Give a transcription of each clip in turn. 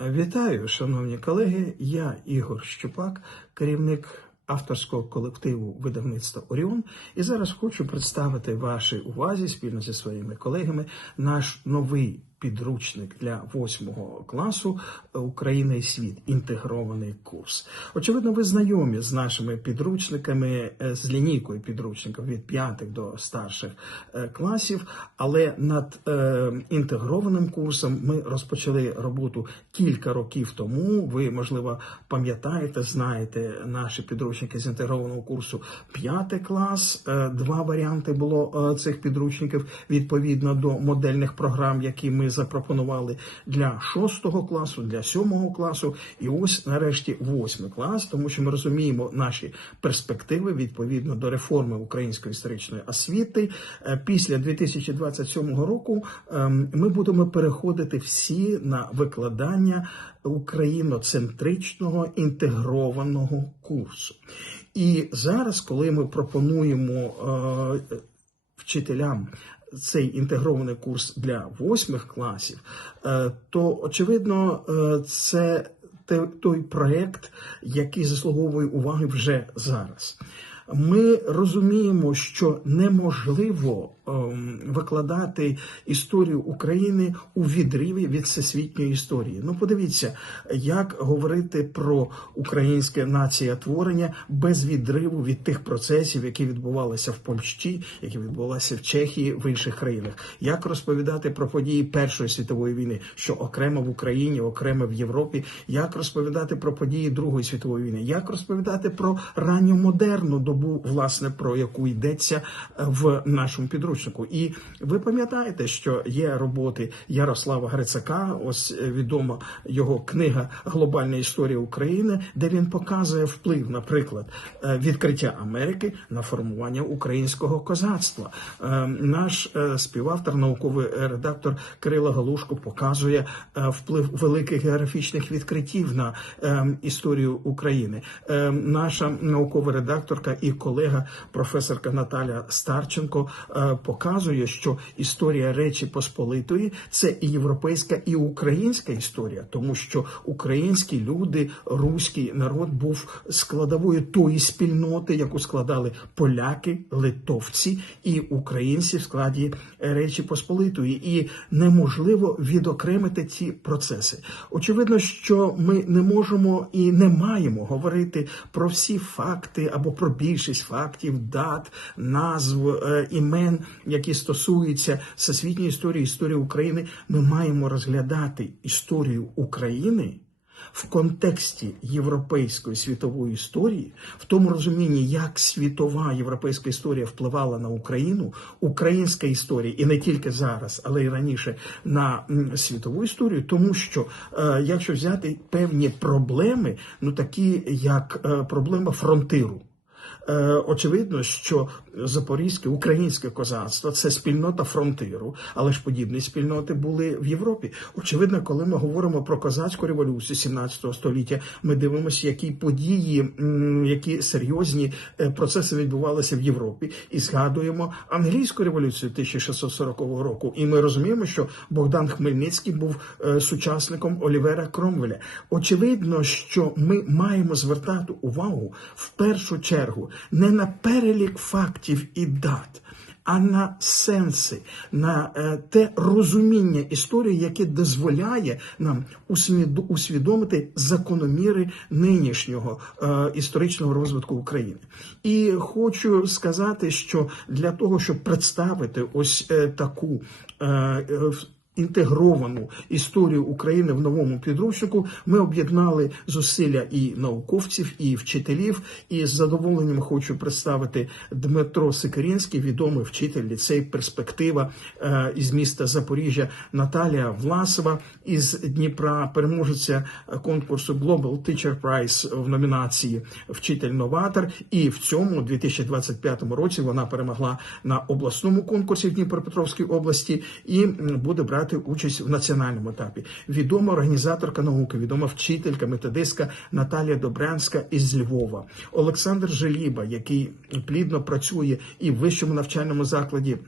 Вітаю, шановні колеги. Я Ігор Щупак, керівник авторського колективу видавництва Оріон. І зараз хочу представити вашій увазі спільно зі своїми колегами наш новий підручник для восьмого класу Україна і світ інтегрований курс. Очевидно, ви знайомі з нашими підручниками е, з лінійкою підручників від п'ятих до старших е, класів, але над е, інтегрованим курсом ми розпочали роботу кілька років тому. Ви, можливо, пам'ятаєте, знаєте наші підручники з інтегрованого курсу п'ятий клас. Е, Два варіанти було е, цих підручників відповідно до модельних програм, які ми запропонували для шостого класу, для сьомого класу, і ось нарешті восьмий клас, тому що ми розуміємо наші перспективи відповідно до реформи української історичної освіти. Е, Після 2027 року ем, ми будемо переходити всі на викладання україноцентричного інтегрованого курсу. І зараз, коли ми пропонуємо е, вчителям цей інтегрований курс для восьмих класів, е, то очевидно, е, це той проект, який заслуговує уваги вже зараз. Ми розуміємо, що неможливо ем, викладати історію України у відриві від всесвітньої історії. Ну, подивіться, як говорити про українське націєтворення без відриву від тих процесів, які відбувалися в Польщі, які відбувалися в Чехії, в інших країнах. Як розповідати про події Першої світової війни, що окремо в Україні, окремо в Європі, як розповідати про події Другої світової війни, як розповідати про ранню модерну добу, власне, про яку йдеться е, в нашому підручнику. І ви пам'ятаєте, що є роботи Ярослава Грицака, ось е, відома його книга Глобальна історія України, де він показує вплив, наприклад, е, відкриття Америки на формування українського козацтва. Е, Наш співавтор, науковий редактор Кирило Галушко показує вплив великих географічних відкриттів на історію України. Наша наукова редакторка і колега, професорка Наталя Старченко, показує, що історія Речі Посполитої це і європейська, і українська історія, тому що українські люди, руський народ був складовою тої спільноти, яку складали поляки, литовці і українці в складі Речі Посполитої, і неможливо відокремити ці процеси. Очевидно, що ми не можемо і не маємо говорити про всі факти або про більшість фактів, дат, назв, е, імен, які стосуються всесвітньої історії, історії України. Ми маємо розглядати історію України. В контексті європейської світової історії, в тому розумінні, як світова європейська історія впливала на Україну, українська історія, і не тільки зараз, але й раніше на світову історію, тому що е, якщо взяти певні проблеми, ну такі як е, проблема фронтиру. Е, Очевидно, що запорізьке українське козацтво це спільнота фронтиру, але ж подібні спільноти були в Європі. Очевидно, коли ми говоримо про козацьку революцію 17 століття, ми дивимося, які події, які серйозні е, процеси відбувалися в Європі, і згадуємо англійську революцію 1640 року. І ми розуміємо, що Богдан Хмельницький був е, сучасником Олівера Кромвеля. Очевидно, що ми маємо звертати увагу в першу чергу не на перелік фактів і дат. А на сенси, на е, те розуміння історії, яке дозволяє нам усвідомити закономіри нинішнього е, історичного розвитку України. І хочу сказати, що для того, щоб представити ось е, таку інтегровану історію України в новому підручнику. Ми об'єднали зусилля і науковців, і вчителів. І з задоволенням хочу представити Дмитро Сикирінський, відомий вчитель ліцей перспектива е, із міста Запоріжжя, Наталія Власова із Дніпра, переможеця конкурсу Global Teacher Prize в номінації Вчитель-новатор. І в цьому 2025 році вона перемогла на обласному конкурсі в Дніпропетровській області і буде брати участь в національному етапі. Відома організаторка науки, відома вчителька, методистка Наталія Добрянська із Львова, Олександр Желіба, який плідно працює і в вищому навчальному закладі.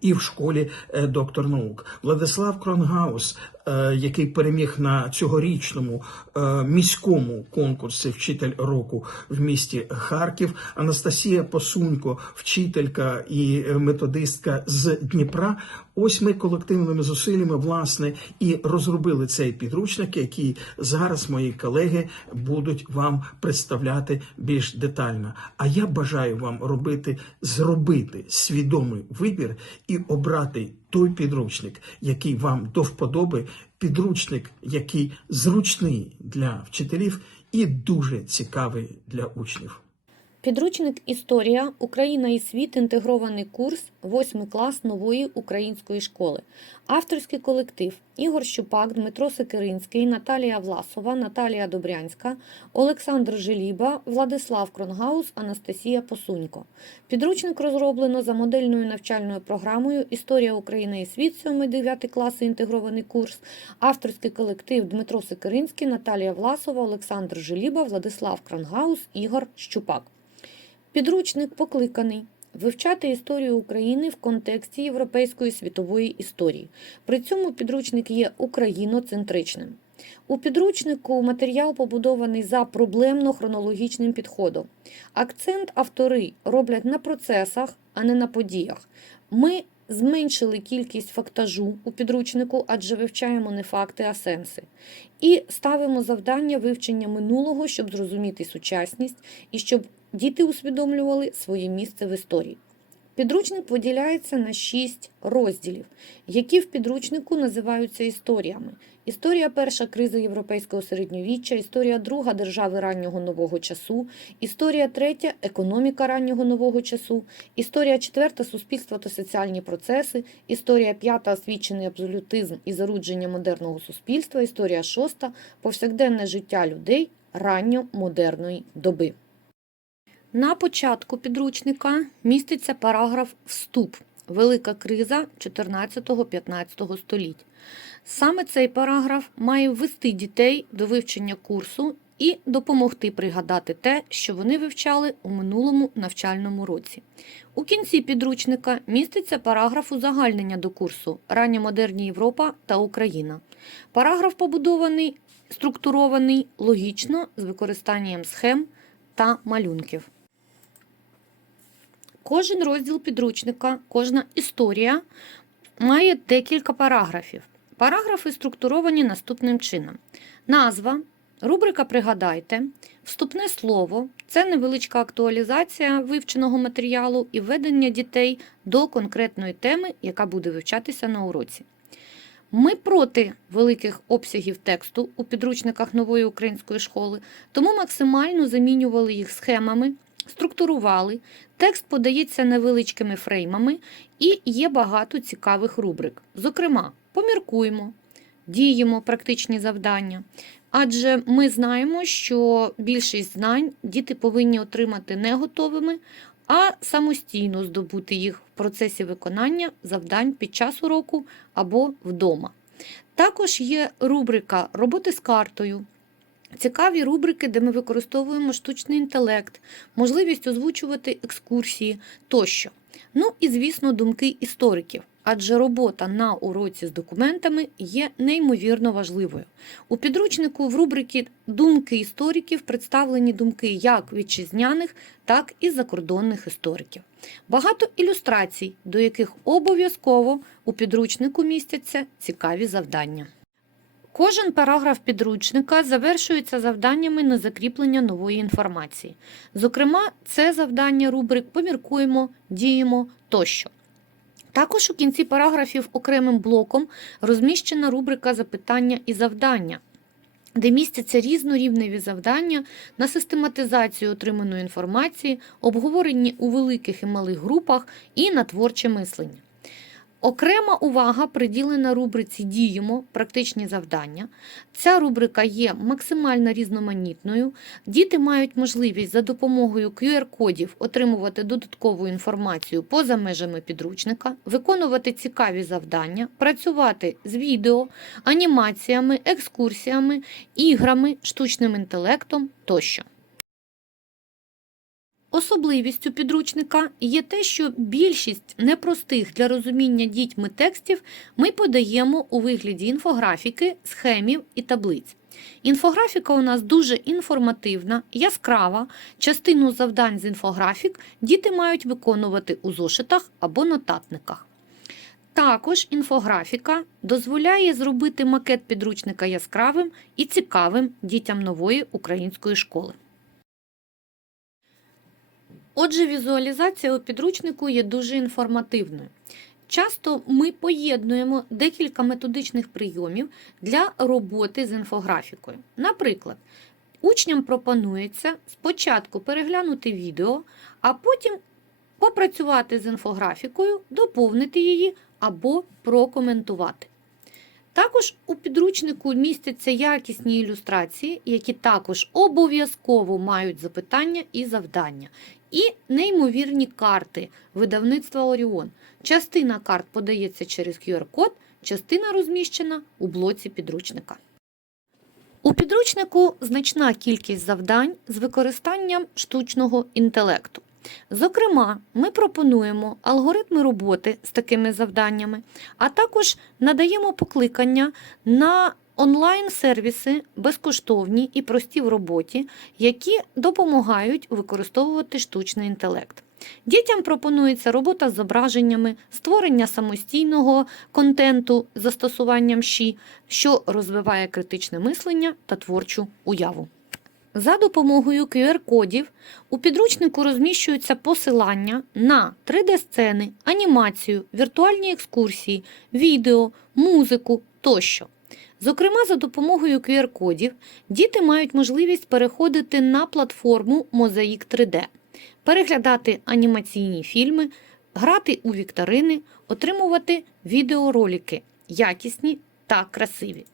І в школі е, доктор наук Владислав Кронгаус, який переміг на цьогорічному е, міському конкурсі Вчитель року в місті Харків. Анастасія Посунько, вчителька і е, методистка з Дніпра. Ось ми колективними зусиллями власне і розробили цей підручник, який зараз мої колеги будуть вам представляти більш детально. А я бажаю вам робити, зробити свідомий вибір і обрати той підручник, який вам до вподоби, підручник, який зручний для вчителів і дуже цікавий для учнів. Підручник Історія Україна і світ. Інтегрований курс 8 клас нової української школи. Авторський колектив Ігор Щупак, Дмитро Секиринський, Наталія Власова, Наталія Добрянська, Олександр Желіба, Владислав Кронгаус, Анастасія Посунько. Підручник розроблено за модельною навчальною програмою Історія України і світ 7-9 класи. Інтегрований курс. Авторський колектив Дмитро Секиринський, Наталія Власова, Олександр Желіба, Владислав Крангаус, Ігор Щупак. Підручник покликаний вивчати історію України в контексті європейської світової історії. При цьому підручник є україноцентричним. У підручнику матеріал побудований за проблемно-хронологічним підходом. Акцент автори роблять на процесах, а не на подіях. Ми зменшили кількість фактажу у підручнику, адже вивчаємо не факти, а сенси. І ставимо завдання вивчення минулого, щоб зрозуміти сучасність і щоб діти усвідомлювали своє місце в історії. Підручник поділяється на шість розділів, які в підручнику називаються історіями. Історія перша криза європейського середньовіччя, історія друга держави раннього нового часу, історія третя економіка раннього нового часу, історія четверта суспільство та соціальні процеси, історія п'ята освічений абсолютизм і зарудження модерного суспільства, історія шоста повсякденне життя людей ранньомодерної доби. На початку підручника міститься параграф Вступ Велика криза 14-15 століть. Саме цей параграф має ввести дітей до вивчення курсу і допомогти пригадати те, що вони вивчали у минулому навчальному році. У кінці підручника міститься параграф узагальнення до курсу Ранньомодерні Європа та Україна. Параграф побудований, структурований логічно з використанням схем та малюнків. Кожен розділ підручника, кожна історія має декілька параграфів. Параграфи структуровані наступним чином: назва, рубрика Пригадайте, вступне слово це невеличка актуалізація вивченого матеріалу і введення дітей до конкретної теми, яка буде вивчатися на уроці. Ми проти великих обсягів тексту у підручниках нової української школи, тому максимально замінювали їх схемами, структурували. Текст подається невеличкими фреймами і є багато цікавих рубрик. Зокрема, поміркуємо, діємо практичні завдання. Адже ми знаємо, що більшість знань діти повинні отримати не готовими, а самостійно здобути їх в процесі виконання завдань під час уроку або вдома. Також є рубрика роботи з картою. Цікаві рубрики, де ми використовуємо штучний інтелект, можливість озвучувати екскурсії тощо. Ну і, звісно, думки істориків, адже робота на уроці з документами є неймовірно важливою. У підручнику в рубриці Думки істориків представлені думки як вітчизняних, так і закордонних істориків. Багато ілюстрацій, до яких обов'язково у підручнику містяться цікаві завдання. Кожен параграф підручника завершується завданнями на закріплення нової інформації. Зокрема, це завдання рубрик Поміркуємо, діємо тощо. Також у кінці параграфів окремим блоком розміщена рубрика Запитання і завдання, де містяться різнорівневі завдання на систематизацію отриманої інформації, обговорені у великих і малих групах і на творче мислення. Окрема увага приділена рубриці Діємо практичні завдання. Ця рубрика є максимально різноманітною. Діти мають можливість за допомогою QR-кодів отримувати додаткову інформацію поза межами підручника, виконувати цікаві завдання, працювати з відео, анімаціями, екскурсіями, іграми, штучним інтелектом тощо. Особливістю підручника є те, що більшість непростих для розуміння дітьми текстів ми подаємо у вигляді інфографіки, схемів і таблиць. Інфографіка у нас дуже інформативна, яскрава. Частину завдань з інфографік діти мають виконувати у зошитах або нотатниках. Також інфографіка дозволяє зробити макет підручника яскравим і цікавим дітям нової української школи. Отже, візуалізація у підручнику є дуже інформативною. Часто ми поєднуємо декілька методичних прийомів для роботи з інфографікою. Наприклад, учням пропонується спочатку переглянути відео, а потім попрацювати з інфографікою, доповнити її або прокоментувати. Також у підручнику містяться якісні ілюстрації, які також обов'язково мають запитання і завдання, і неймовірні карти видавництва Оріон. Частина карт подається через QR-код, частина розміщена у блоці підручника. У підручнику значна кількість завдань з використанням штучного інтелекту. Зокрема, ми пропонуємо алгоритми роботи з такими завданнями, а також надаємо покликання на онлайн-сервіси безкоштовні і прості в роботі, які допомагають використовувати штучний інтелект. Дітям пропонується робота з зображеннями, створення самостійного контенту з застосуванням ЩІ, що розвиває критичне мислення та творчу уяву. За допомогою QR-кодів у підручнику розміщуються посилання на 3D-сцени, анімацію, віртуальні екскурсії, відео, музику тощо. Зокрема, за допомогою QR-кодів діти мають можливість переходити на платформу Мозаїк 3D, переглядати анімаційні фільми, грати у вікторини, отримувати відеоролики якісні та красиві.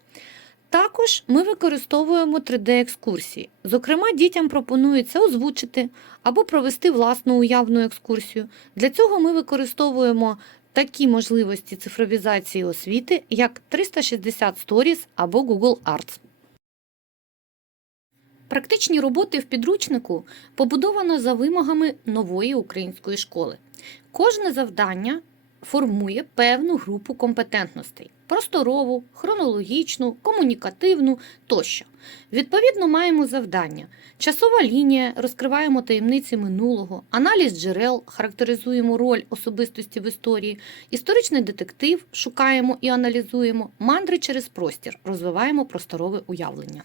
Також ми використовуємо 3D-екскурсії. Зокрема, дітям пропонується озвучити або провести власну уявну екскурсію. Для цього ми використовуємо такі можливості цифровізації освіти, як 360 Stories або Google Arts. Практичні роботи в підручнику побудовано за вимогами нової української школи. Кожне завдання формує певну групу компетентностей просторову, хронологічну, комунікативну тощо. Відповідно, маємо завдання. Часова лінія, розкриваємо таємниці минулого, аналіз джерел, характеризуємо роль особистості в історії, історичний детектив, шукаємо і аналізуємо, мандри через простір, розвиваємо просторове уявлення.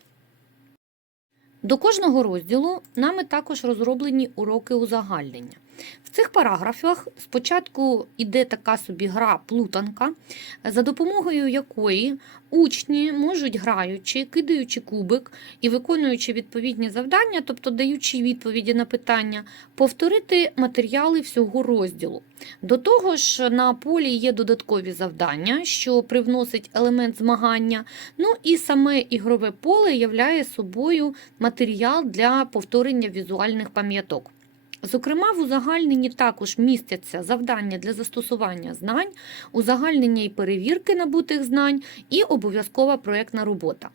До кожного розділу нами також розроблені уроки узагальнення. В цих параграфах спочатку йде така собі гра плутанка, за допомогою якої учні можуть граючи, кидаючи кубик і виконуючи відповідні завдання, тобто даючи відповіді на питання, повторити матеріали всього розділу. До того ж, на полі є додаткові завдання, що привносить елемент змагання. Ну і саме ігрове поле являє собою матеріал для повторення візуальних пам'яток. Зокрема, в узагальненні також містяться завдання для застосування знань, узагальнення і перевірки набутих знань і обов'язкова проєктна робота.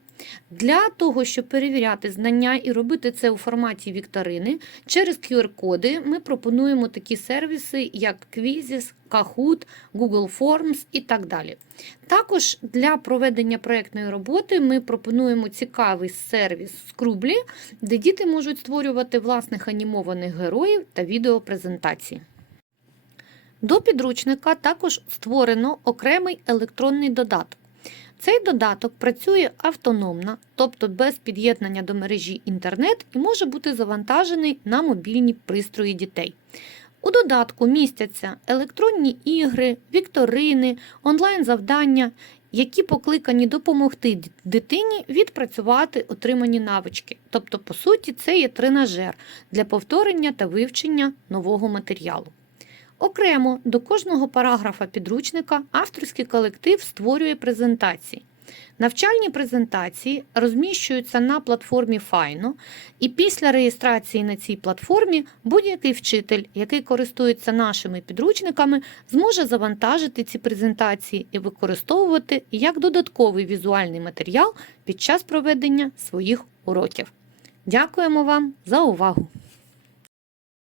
Для того, щоб перевіряти знання і робити це у форматі вікторини, через QR-коди ми пропонуємо такі сервіси, як Quizzes, Kahoot, Google Forms і так далі. Також для проведення проєктної роботи ми пропонуємо цікавий сервіс Scroobly, де діти можуть створювати власних анімованих героїв та відеопрезентації. До підручника також створено окремий електронний додаток. Цей додаток працює автономно, тобто без під'єднання до мережі інтернет і може бути завантажений на мобільні пристрої дітей. У додатку містяться електронні ігри, вікторини, онлайн-завдання, які покликані допомогти дитині відпрацювати отримані навички. Тобто, по суті, це є тренажер для повторення та вивчення нового матеріалу. Окремо до кожного параграфа підручника авторський колектив створює презентації. Навчальні презентації розміщуються на платформі Файно, і після реєстрації на цій платформі будь-який вчитель, який користується нашими підручниками, зможе завантажити ці презентації і використовувати як додатковий візуальний матеріал під час проведення своїх уроків. Дякуємо вам за увагу!